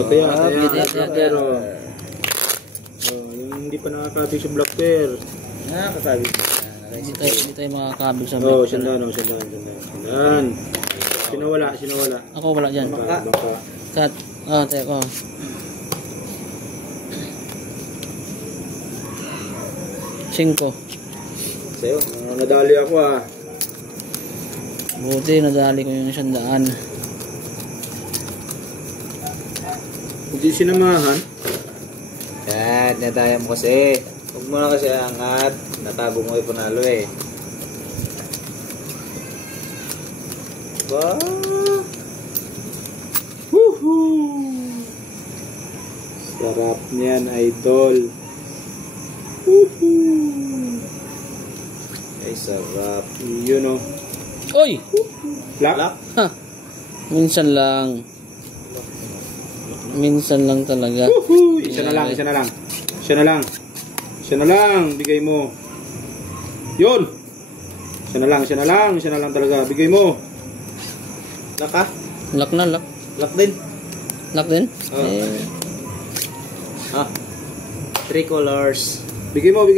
O, taya. Pero, yung hindi pa nakakabig sa black pair. Nakakabig. Hindi tayo makakabig sa Oo, black. sandan. Sinawala. Ako wala dyan. Bangka. Cut. Tayo ko. Cinco. Sa'yo, nadali ako Buti, nadali ko yung 100. Hindi sinamahan. Yan, nataya mo kasi. Huwag mo na kasi angat. Natago mo yung panalo eh. Wow! Woohoo! Sarap niyan, idol. Woohoo! Ay, sarap. Yun o. Oy! Black? Ha! Minsan lang. Minsan lang talaga. Woohoo! Isa na lang. Bigay mo. Yun! Isa na lang talaga. Bigay mo. Lock ka? Lock na, lock. Lock din. Lock din? Ah. 3 colors. Bigay mo.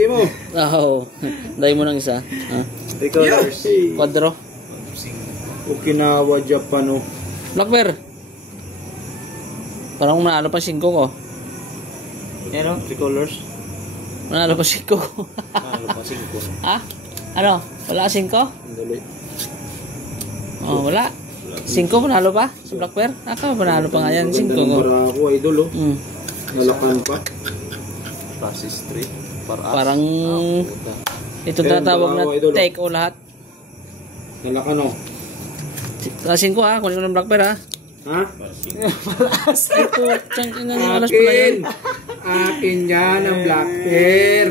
Dahil mo ng isa. 3 colors. Quadro. Okinawa, Japan o. Black pair. Parang manalo pa 5 ko. Yan o, 3 colors. Manalo pa 5 ko. Ano pa, 5. Ha? Ano? Wala 5? Dali. Oh, wala. 5 panalo pa sa black pair? Ako, panalo pa nga yan. 5 ko. Para ako, idol o. Nalakan pa. Passes 3. Parang ito tatawag na take o lahat. Nalakan o. 5 ha, kunin ko ng black pair ha. Ha? Ito, alas pala yun. Akin yan ang black pair.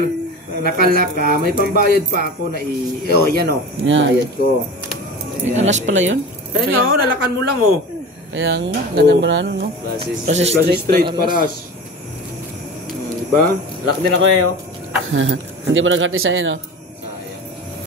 Nakalaka. May pambayad pa ako na yan o. Bayad ko. Alas pala yun. Kaya nga o, nalakan mo lang o. Kaya nga, ganda ba ano no? Plus straight paras. Diba? Lock din ako eh oh. Hindi ba nag-heart isa yan oh?